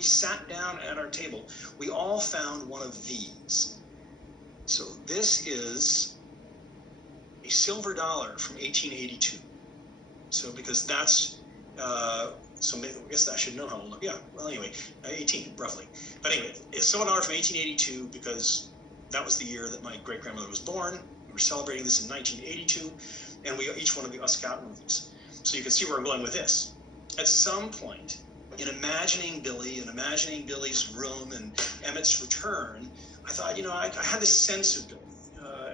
we sat down at our table, we all found one of these. So this is a silver dollar from 1882. So because that's, so maybe, I guess I should know how old I'm. Yeah, well, anyway, 18, roughly. But anyway, it's a silver dollar from 1882 because that was the year that my great-grandmother was born. We were celebrating this in 1982, and we each one of us got one of these. So you can see where I'm going with this. At some point, in imagining Billy and imagining Billy's room and Emmett's return, I thought, you know, I had this sense of Billy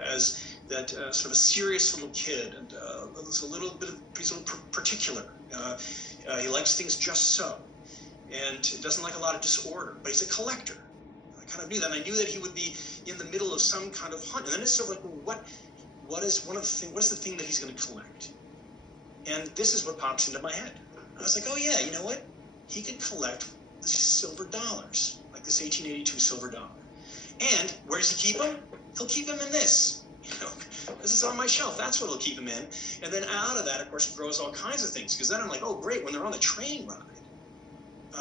as that sort of a serious little kid, and he's a little particular. He likes things just so, and doesn't like a lot of disorder, but he's a collector. I kind of knew that, and I knew that he would be in the middle of some kind of hunt. And then it's sort of like, well, what is the thing that he's going to collect? And this is what pops into my head. I was like, oh yeah, you know what? He could collect these silver dollars, like this 1882 silver dollar. And where does he keep them? He'll keep them in this. You know, this is on my shelf. That's what he'll keep them in. And then out of that, of course, grows all kinds of things. Because then I'm like, oh great, when they're on the train ride,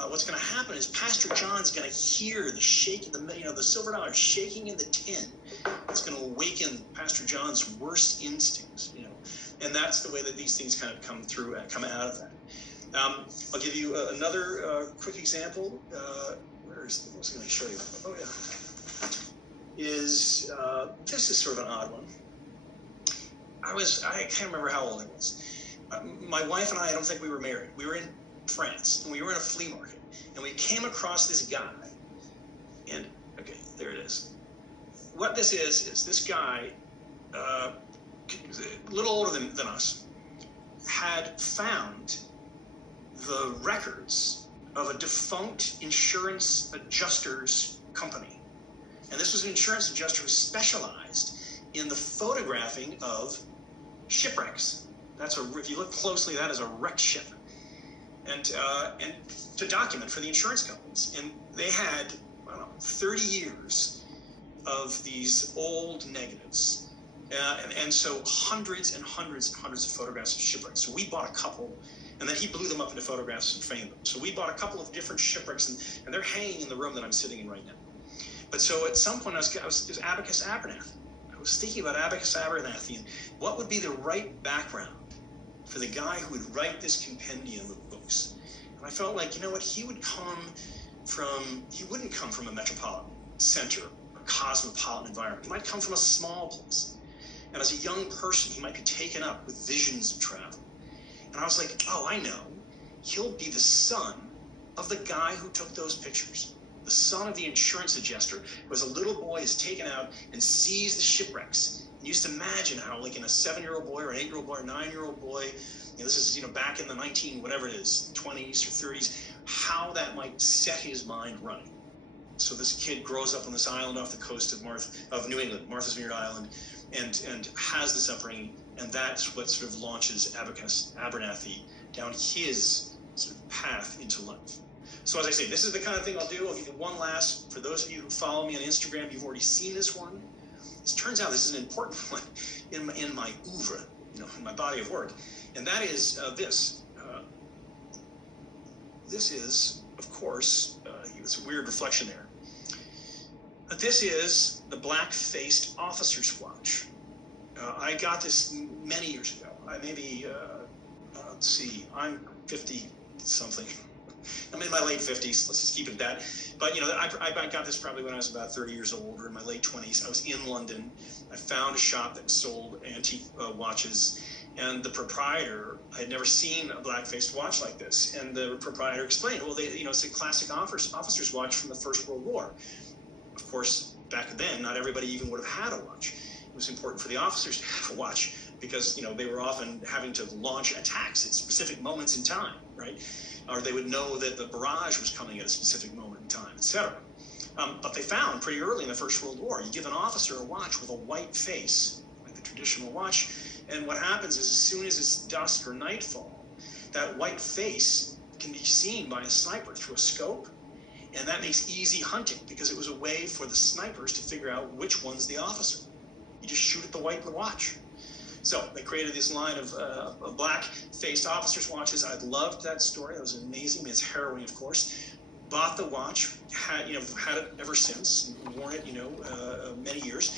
what's going to happen is Pastor John's going to hear the shake, the silver dollar shaking in the tin. It's going to awaken Pastor John's worst instincts, you know. And that's the way that these things kind of come out of that. I'll give you another quick example. What was I going to show you? Oh yeah, this is sort of an odd one. I can't remember how old I was. My wife and I don't think we were married. We were in France, and we were in a flea market, and we came across this guy. And okay, there it is. What this is this guy, a little older than us, had found the records of a defunct insurance adjuster's company. And this was an insurance adjuster who specialized in the photographing of shipwrecks. If you look closely, that is a wrecked ship. And to document for the insurance companies. And they had, I don't know, 30 years of these old negatives. And so hundreds and hundreds and hundreds of photographs of shipwrecks. So we bought a couple, and then he blew them up into photographs and framed them. So we bought a couple of different shipwrecks, and they're hanging in the room that I'm sitting in right now. But so at some point, it was Abacus Abernathy. I was thinking about Abacus Abernathy and what would be the right background for the guy who would write this compendium of books. And I felt like, you know what, he wouldn't come from a metropolitan center, a cosmopolitan environment. He might come from a small place. And as a young person, he might be taken up with visions of travel. And I was like, oh, I know. He'll be the son of the guy who took those pictures. The son of the insurance adjuster, who as a little boy is taken out and sees the shipwrecks. And used to imagine how, like in a 7-year-old boy or an 8-year-old boy or a 9-year-old boy, this is, back in the 20s or 30s, how that might set his mind running. So this kid grows up on this island off the coast of New England, Martha's Vineyard Island, and has this upbringing, and that's what sort of launches Abacus Abernathy down his sort of path into life. So as I say, this is the kind of thing I'll do. I'll give you one last. For those of you who follow me on Instagram, you've already seen this one. It turns out this is an important one in my oeuvre, in my body of work, and that is this. This is, of course, it's a weird reflection there. But this is the black-faced officer's watch. I got this many years ago. Let's see, I'm 50-something. I'm in my late 50s. Let's just keep it at that. But, I got this probably when I was about 30 years old or in my late 20s. I was in London. I found a shop that sold antique watches. And the proprietor, I had never seen a black-faced watch like this. And the proprietor explained, well, it's a classic officer's watch from the First World War. Of course, back then, not everybody even would have had a watch. It was important for the officers to have a watch because, they were often having to launch attacks at specific moments in time, right? Or they would know that the barrage was coming at a specific moment in time, etc. But they found pretty early in the First World War, you give an officer a watch with a white face, like the traditional watch, and what happens is as soon as it's dusk or nightfall, that white face can be seen by a sniper through a scope, and that makes easy hunting because it was a way for the snipers to figure out which one's the officer. You just shoot at the white watch. So they created this line of black-faced officers' watches. I loved that story. That was amazing. It's harrowing, of course. bought the watch, had it ever since, and worn it, many years,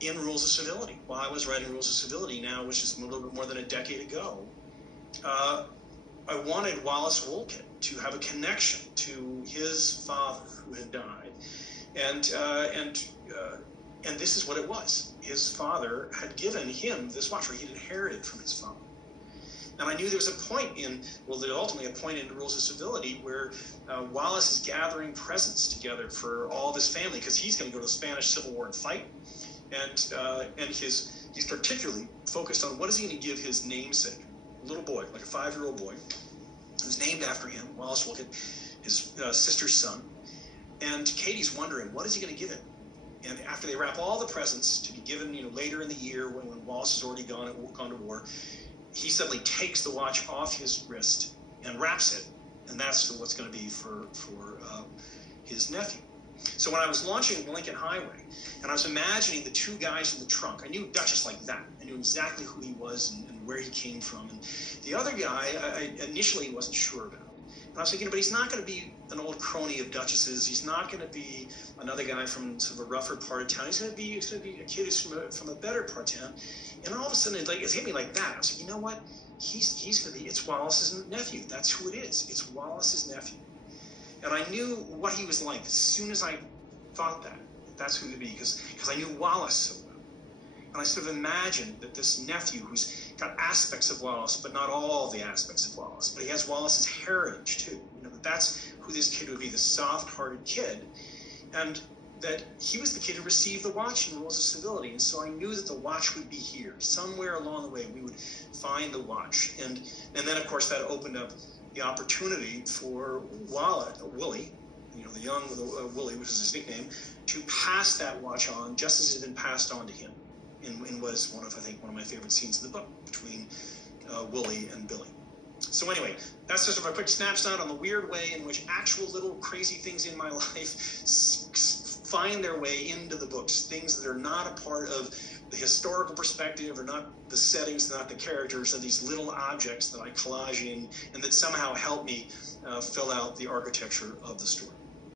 in Rules of Civility. While I was writing Rules of Civility now, which is a little bit more than a decade ago, I wanted Wallace Wolcott to have a connection to his father who had died, and this is what it was. His father had given him this watch, or he'd inherited from his father. And I knew there was a point there's ultimately a point in the Rules of Civility where Wallace is gathering presents together for all of his family, because he's going to go to the Spanish Civil War and fight. And he's particularly focused on what is he going to give his namesake, a little boy, like a 5-year-old boy, who's named after him, Wallace Wolcott, his sister's son. And Katie's wondering, what is he going to give him? And after they wrap all the presents to be given, later in the year when Wallace has already gone to war, he suddenly takes the watch off his wrist and wraps it, and that's what's going to be for his nephew. So when I was launching Lincoln Highway, and I was imagining the two guys in the trunk, I knew Duchess like that. I knew exactly who he was and where he came from. And the other guy, I initially wasn't sure about. And I was thinking, but he's not going to be an old crony of Duchess's. He's not going to be another guy from sort of a rougher part of town. He's going to be a kid who's from a better part of town. And all of a sudden, it hit me like that. I was like, you know what? He's going to be. It's Wallace's nephew. That's who it is. It's Wallace's nephew. And I knew what he was like as soon as I thought that. That's who he would be, because I knew Wallace so well. And I sort of imagined that this nephew, who's got aspects of Wallace, but not all the aspects of Wallace, but he has Wallace's heritage too. That's who this kid would be, this soft-hearted kid. And that he was the kid who received the watch in Rules of Civility. And so I knew that the watch would be here. Somewhere along the way, we would find the watch. And then, of course, that opened up the opportunity for Willie, the young Willie, which is his nickname, to pass that watch on just as it had been passed on to him in what is one of my favorite scenes in the book between Willie and Billy. So anyway, that's just a quick snapshot on the weird way in which actual little crazy things in my life find their way into the books, things that are not a part of the historical perspective, or not the settings, not the characters, and these little objects that I collage in and that somehow help me fill out the architecture of the story.